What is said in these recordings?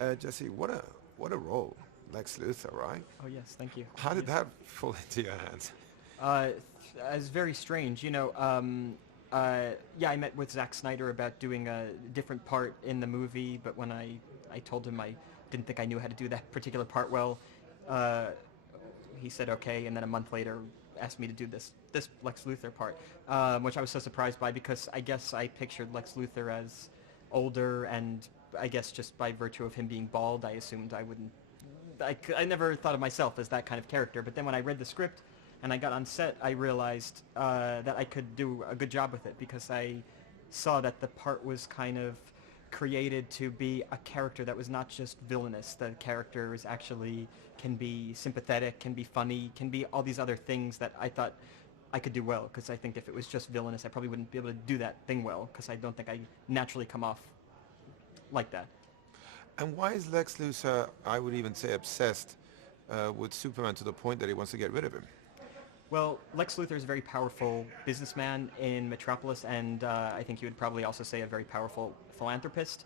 Jesse, what a role, Lex Luthor, right? Oh yes, thank you. How did Yes. that fall into your hands? Uh, it's very strange. Yeah, I met with Zack Snyder about doing a different part in the movie, but when I told him I didn't think I knew how to do that particular part well, uh, he said okay, and then a month later asked me to do this Lex Luthor part, which I was so surprised by because I guess I pictured Lex Luthor as older, and I guess just by virtue of him being bald, I assumed I wouldn't. I never thought of myself as that kind of character, but then when I read the script and I got on set, I realized that I could do a good job with it because I saw that the part was kind of created to be a character that was not just villainous. The character is actually can be sympathetic, can be funny, can be all these other things that I thought I could do well. Because I think if it was just villainous, I probably wouldn't be able to do that thing well. Because I don't think I naturally come off like that. And why is Lex Luthor, I would even say, obsessed with Superman to the point that he wants to get rid of him? Well, Lex Luthor is a very powerful businessman in Metropolis, and I think you would probably also say a very powerful philanthropist.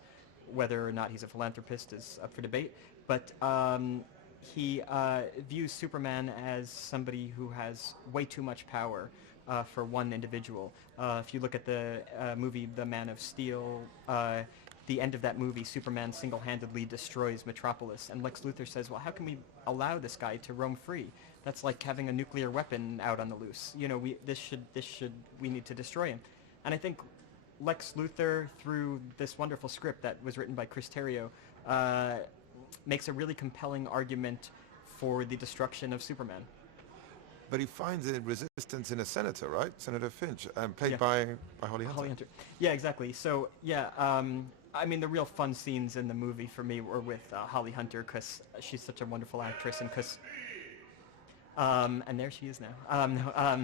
Whether or not he's a philanthropist is up for debate. But he views Superman as somebody who has way too much power for one individual. If you look at the movie The Man of Steel, the end of that movie, Superman single-handedly destroys Metropolis, and Lex Luthor says, "Well, how can we allow this guy to roam free? That's like having a nuclear weapon out on the loose. We need to destroy him." And I think Lex Luthor, through this wonderful script that was written by Chris Terrio, uh, makes a really compelling argument for the destruction of Superman. But he finds a resistance in a senator, right? Senator Finch, played Yeah, by Holly Holly Hunter. Hunter. Yeah, exactly. So yeah, I mean the real fun scenes in the movie for me were with Holly Hunter because she's such a wonderful actress and because and there she is now.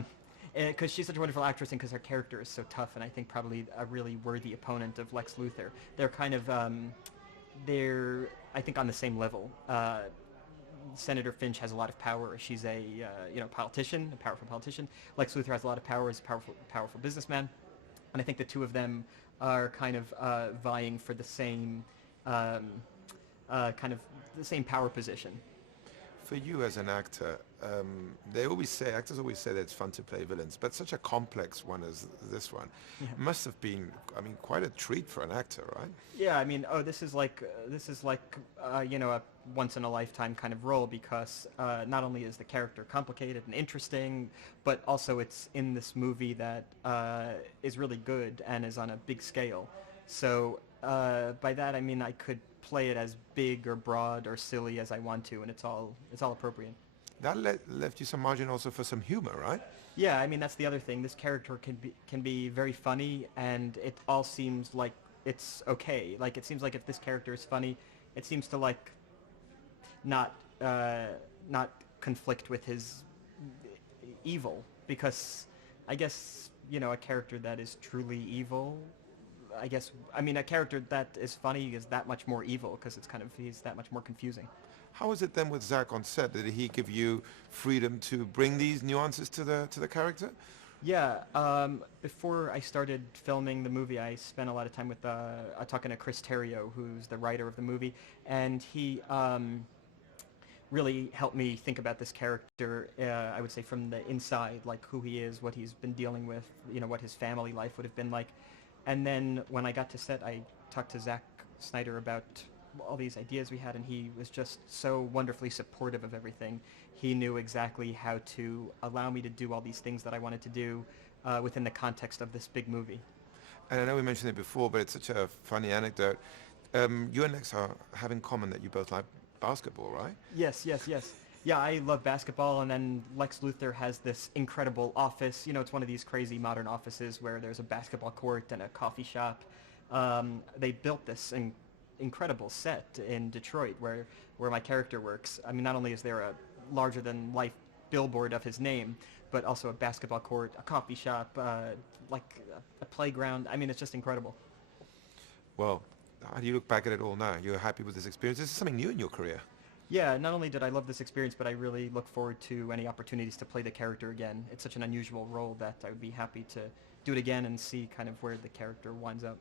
Because she's such a wonderful actress and because her character is so tough and I think probably a really worthy opponent of Lex Luthor. They're kind of they're I think on the same level. Senator Finch has a lot of power. She's a politician, a powerful politician. Lex Luthor has a lot of power as a powerful businessman, and I think the two of them are kind of vying for the same um, kind of the same power position. For you as an actor, they always say, actors always say that it's fun to play villains, but such a complex one as this one Yeah. must have been, I mean, quite a treat for an actor, right? Yeah, I mean, this is like a once in a lifetime kind of role because not only is the character complicated and interesting, but also it's in this movie that is really good and is on a big scale. So by that I mean I could play it as big or broad or silly as I want to, and it's all appropriate. That left you some margin also for some humor, right? Yeah, I mean that's the other thing. This character can be very funny, and it all seems like it's okay. Like it seems like if this character is funny, it seems to like not uh, not conflict with his evil because I guess a character that is truly evil. I mean a character that is funny is that much more evil because he's that much more confusing. How was it then with Zach on set? Did he give you freedom to bring these nuances to the character? Yeah, before I started filming the movie, I spent a lot of time with talking to Chris Terrio, who's the writer of the movie, and he really helped me think about this character. I would say from the inside, like who he is, what he's been dealing with, what his family life would have been like. And then when I got to set, I talked to Zack Snyder about all these ideas we had, and he was just so wonderfully supportive of everything. He knew exactly how to allow me to do all these things that I wanted to do within the context of this big movie. And I know we mentioned it before, but it's such a funny anecdote. You and Lex have in common that you both like basketball, right? Yes, yes, yes. Yeah, I love basketball, and then Lex Luthor has this incredible office. It's one of these crazy modern offices where there's a basketball court and a coffee shop. They built this incredible set in Detroit where my character works. I mean, not only is there a larger than life billboard of his name, but also a basketball court, a coffee shop, like a playground. I mean, it's just incredible. Well, how do you look back at it all now? You're happy with this experience? This is something new in your career. Yeah, not only did I love this experience, but I really look forward to any opportunities to play the character again. It's such an unusual role that I would be happy to do it again and see kind of where the character winds up.